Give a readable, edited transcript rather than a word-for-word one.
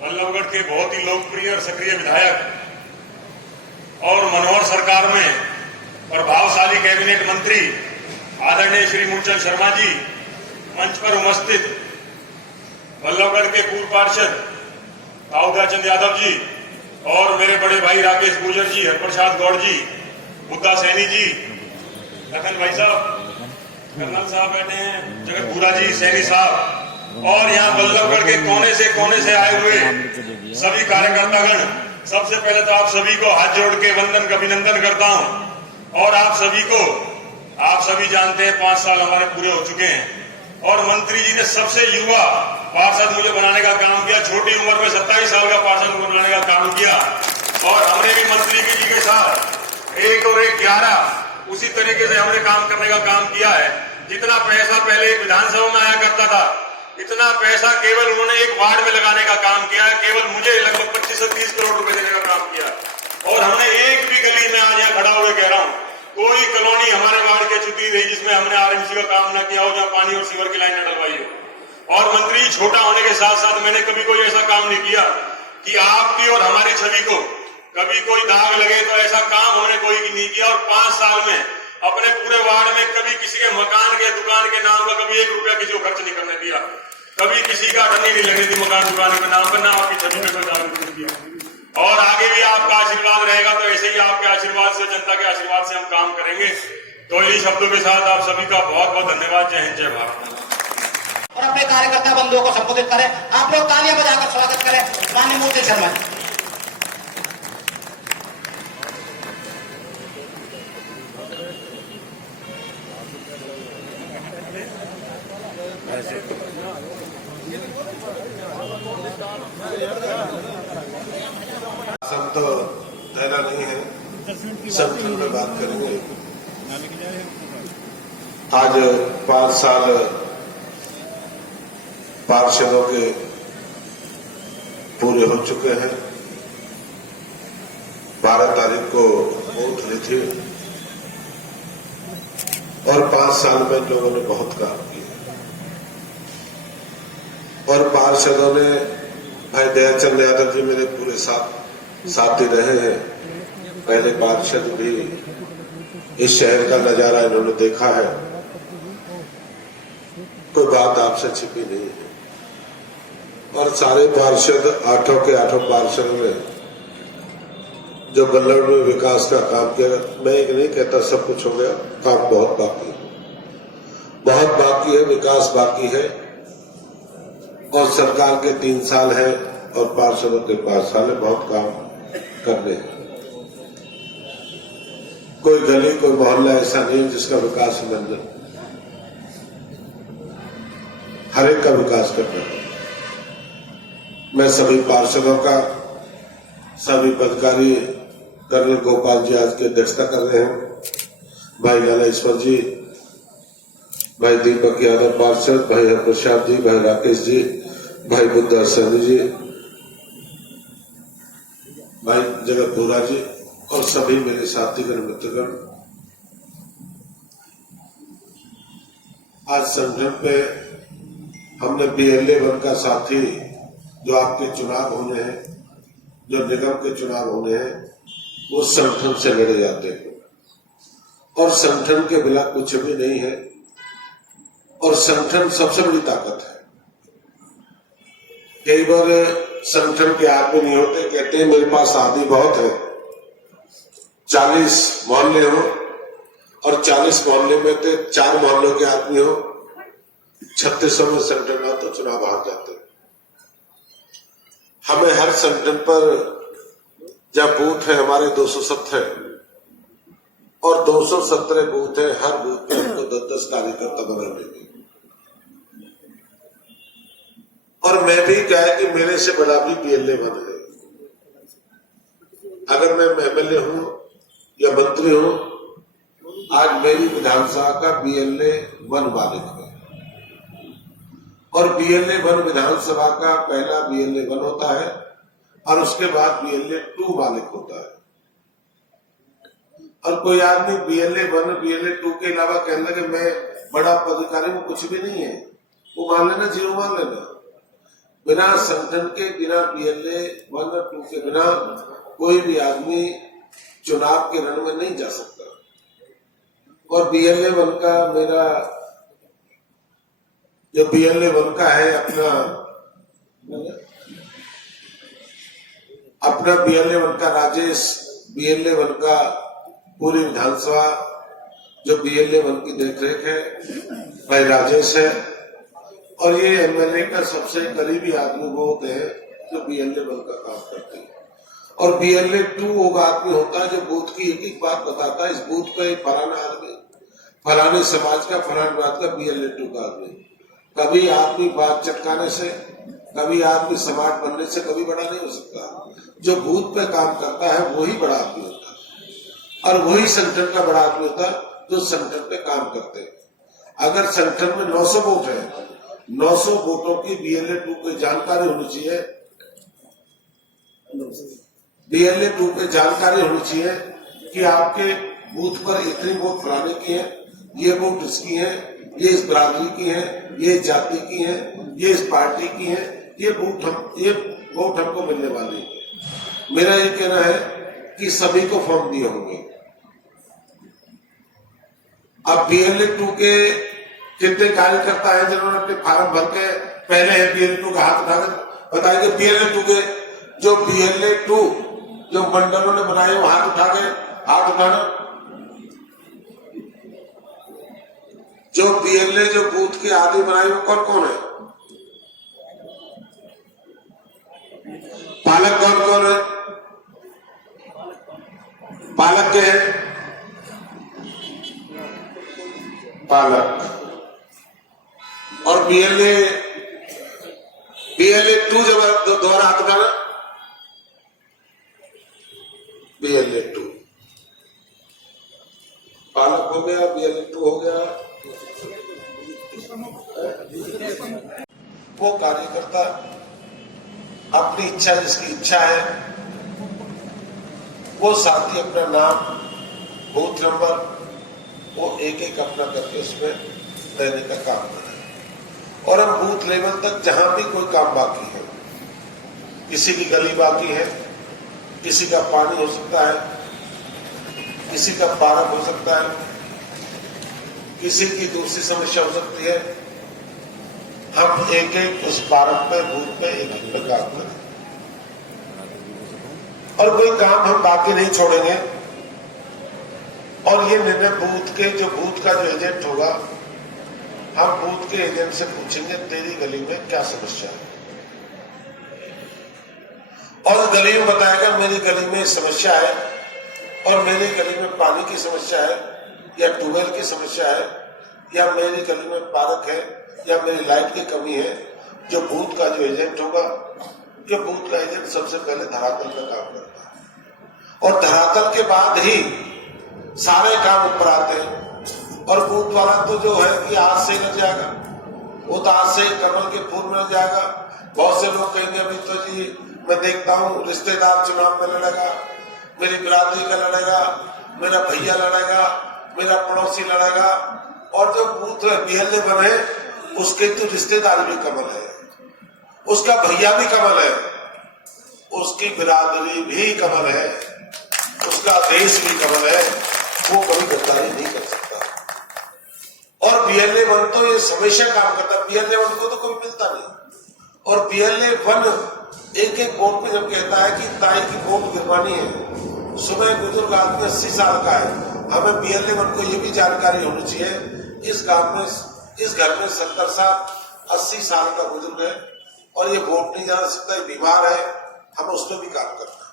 बल्लभगढ़ के बहुत ही लोकप्रिय और सक्रिय विधायक और मनोहर सरकार में प्रभावशाली कैबिनेट मंत्री आदरणीय श्री मूलचंद शर्मा जी, मंच पर उपस्थित बल्लभगढ़ के पूर्व पार्षद दाऊदा चंद यादव जी और मेरे बड़े भाई राकेश गुर्जर जी, हरप्रसाद गौड़ जी, बुद्धा सैनी जी, लखन भाई साहब, कर्नल साहब बैठे हैं, जगतपुरा जी, सैनी साहब और यहाँ बल्लभगढ़ के कोने से आए हुए सभी कार्यकर्तागण, सबसे पहले तो आप सभी को हाथ जोड़ के वंदन का अभिनंदन करता हूँ। और आप सभी जानते हैं 5 साल हमारे पूरे हो चुके हैं और मंत्री जी ने सबसे युवा पार्षद मुझे बनाने का काम किया। छोटी उम्र में 27 साल का पार्षद बनाने का काम किया और हमने भी मंत्री जी के साथ 1 और 1 11 उसी तरीके से हमने काम करने का काम किया है। जितना पैसा पहले विधानसभा में आया करता था, इतना पैसा केवल उन्होंने एक वार्ड में लगाने का काम किया है। केवल मुझे लगभग 25 से 30 करोड़ रुपए देने का काम किया और हमने एक भी गली में आज यहाँ खड़ा हुए कह रहा हूँ, कोई कॉलोनी हमारे वार्ड के छुट्टी रही जिसमें हमने आरएमसी का काम न किया हो, जहाँ पानी और सीवर की लाइन न डलवाई हो। और मंत्री छोटा होने के साथ साथ मैंने कभी कोई ऐसा काम नहीं किया कि आपकी और हमारी छवि को कभी कोई दाग लगे, तो ऐसा काम हमने कोई नहीं किया। और 5 साल में अपने पूरे वार्ड में कभी किसी के मकान के दुकान के नाम का कभी 1 रुपया किसी को खर्च नहीं करने दिया, कभी किसी का अटनी नहीं लगने दी मकान दुकान के नाम पर, ना आपकी छवि पे कोई दाग नहीं किया। और आगे भी आपका आशीर्वाद रहेगा, तो ऐसे ही आपके आशीर्वाद से, जनता के आशीर्वाद से हम काम करेंगे। तो इन्हीं शब्दों के साथ आप सभी का बहुत बहुत धन्यवाद। जय हिंद, जय भारत। और अपने कार्यकर्ता बंधुओं को संबोधित करें। आप लोग तालियां बजाकर स्वागत करें माननीय मूलचंद शर्मा जी। सब तो धैर्य नहीं है, संगठन में बात करेंगे। आज 5 साल पार्षदों के पूरे हो चुके हैं। 12 तारीख को वोट हुई थी और 5 साल में लोगों ने बहुत काम किया और पार्षदों ने, भाई दयाचंद यादव जी मेरे पूरे साथी रहे हैं, पहले पार्षद भी, इस शहर का नजारा इन्होंने देखा है। कोई बात आपसे छिपी नहीं है और सारे पार्षद, 8 के 8 पार्षदों ने जो बल्लभगढ़ में विकास का काम किया, मैं एक नहीं कहता सब कुछ हो गया, काम बहुत बाकी है, विकास बाकी है। और सरकार के 3 साल है और पार्षदों के 5 साल है, बहुत काम करने हैं। कोई गली, कोई मोहल्ला ऐसा नहीं जिसका विकास न हो, हर एक का विकास करना है। मैं सभी पार्षदों का, सभी पदाधिकारी, कर्नल गोपाल जी आज की अध्यक्षता कर रहे हैं, भाई लालेश्वर जी, भाई दीपक यादव पार्षद, भाई हरप्रसाद जी, भाई राकेश जी, भाई बुद्धा सैनी जी, भाई जगतपुरा जी और सभी मेरे साथीगण मित्रगण। आज संगठन पे हमने BLA 1 का साथी, जो आपके चुनाव होने हैं, जो निगम के चुनाव होने हैं, वो संगठन से लड़े जाते हैं और संगठन के बिना कुछ भी नहीं है और संगठन सबसे बड़ी ताकत है। कई बार संगठन के आदमी नहीं होते, कहते हैं मेरे पास आदमी बहुत है, 40 मोहल्ले हो और 40 मोहल्ले में तो 4 मोहल्लों के आदमी हो, 3600 में संगठन हो तो चुनाव हार जाते हैं। हमें हर संगठन पर जब बूथ है हमारे 217 और 217 बूथ है, हर बूथ पे हमको 10-10 कार्यकर्ता बनाने की। और मैं भी क्या है कि मेरे से बड़ा भी BLA 1 है। अगर मैं MLA हूं या मंत्री हूं, आज मेरी विधानसभा का BLA 1 मालिक है और BLA 1 विधानसभा का पहला BLA 1 होता है और उसके बाद BLA 2 मालिक होता है। और कोई आदमी BLA 1 BLA 2 के अलावा कहने लगे मैं बड़ा पदाधिकारी हूं, कुछ भी नहीं है, वो मान लेना, जीरो मान लेना। बिना संगठन के, बिना BLA 1 और 2 के बिना कोई भी आदमी चुनाव के रण में नहीं जा सकता। और BLA 1 का मेरा जो BLA 1 का है अपना BLA 1 का राजेश, BLA 1 का पूरी विधानसभा जो BLA 1 की देखरेख है भाई राजेश है। और ये MLA का सबसे करीबी आदमी वो होते हैं जो BLA 1 का काम करते हैं। और BLA 2 वो आदमी होता है जो बूथ की एक एक बात बताता है, इस बूथ पे फलाना आदमी, फलाने समाज का, फलाने बात का BLA 2 का आदमी। कभी आदमी बात चटकाने से, कभी आदमी समाज बनने से कभी बड़ा नहीं हो सकता। जो बूथ पे काम करता है वही बड़ा आदमी होता है और वही संगठन का बड़ा आदमी होता है जो संगठन पे काम करते हैं। अगर संगठन में 900 वोट है, 900 वोटों की BLA 2 की जानकारी होनी चाहिए, BLA 2 की जानकारी होनी चाहिए कि आपके बूथ पर इतनी वोट फलाने की है, ये वोट इसकी है, ये इस बरादरी की है, ये इस जाति की है, ये इस पार्टी की है, ये वोट हमको मिलने वाली है। मेरा ये कहना है कि सभी को फॉर्म दिए होंगे। अब BLA 2 के कितने कार्यकर्ता हैं जिन्होंने अपने फार्म भर के पहले है BLA 2 का हाथ उठाकर बताएंगे। BLA 2 के जो BLA 2 जो मंडलों ने बनाए वो हाथ उठाना। जो BLA जो बूथ के आदि बनाए वो कौन कौन है? पालक कौन कौन है? पालक के हैं पालक। और BLA 2 जब दोबारा हाथ उठाना, BLA 2 पालक हो गया, BLA 2 हो गया। वो कार्यकर्ता अपनी इच्छा, जिसकी इच्छा है वो साथी अपना नाम, बूथ नंबर वो एक एक अपना करके उसमें देने का काम करें। और हम बूथ लेवल तक जहां भी कोई काम बाकी है, किसी की गली बाकी है, किसी का पानी हो सकता है, किसी का पार्क हो सकता है, किसी की दूसरी समस्या हो सकती है, हम एक एक उस पार्क पे, बूथ पे एक एक पे काम करें। और कोई काम हम बाकी नहीं छोड़ेंगे। और ये निर्णय बूथ का जो एजेंट होगा, हम बूथ के एजेंट से पूछेंगे तेरी गली में क्या समस्या है, और गली में बताएगा मेरी गली में समस्या है, और मेरी गली में पानी की समस्या है, या ट्यूबवेल की समस्या है, या मेरी गली में पार्क है, या मेरी लाइट की कमी है। जो बूथ का जो एजेंट होगा, कि बूथ का एजेंट सबसे पहले धरातल का काम करता है, और धरातल के बाद ही सारे काम ऊपर आते हैं। और बूथ वाला तो जो है कि आज से लग जाएगा, वो तो आज से कमल के फूल में लग जाएगा। बहुत से लोग कहेंगे अभी तो जी मैं देखता हूँ रिश्तेदार चुनाव में लड़ेगा, मेरी बिरादरी का लड़ेगा, मेरा भैया लड़ेगा, मेरा पड़ोसी लड़ेगा। और जो बूथ BLA बने उसके तो रिश्तेदार भी कमल है, उसका भैया भी कमल है, उसकी बिरादरी भी कमल है, उसका देश भी कमल है, वो कभी गद्दारी नहीं कर सकता। और BLA 1 तो ये हमेशा काम करता है, BLA 1 को तो कोई मिलता नहीं। और BLA 1 एक एक वोट में जब कहता है कि ताई की वोट गिरवानी है, सुबह बुजुर्ग आदमी 80 साल का है, हमें BLA 1 को ये भी जानकारी होनी चाहिए इस गांव में, इस घर में 70 साल 80 साल का बुजुर्ग है और ये वोट नहीं जा सकता, ये बीमार है, हमें उस पर भी काम करना है।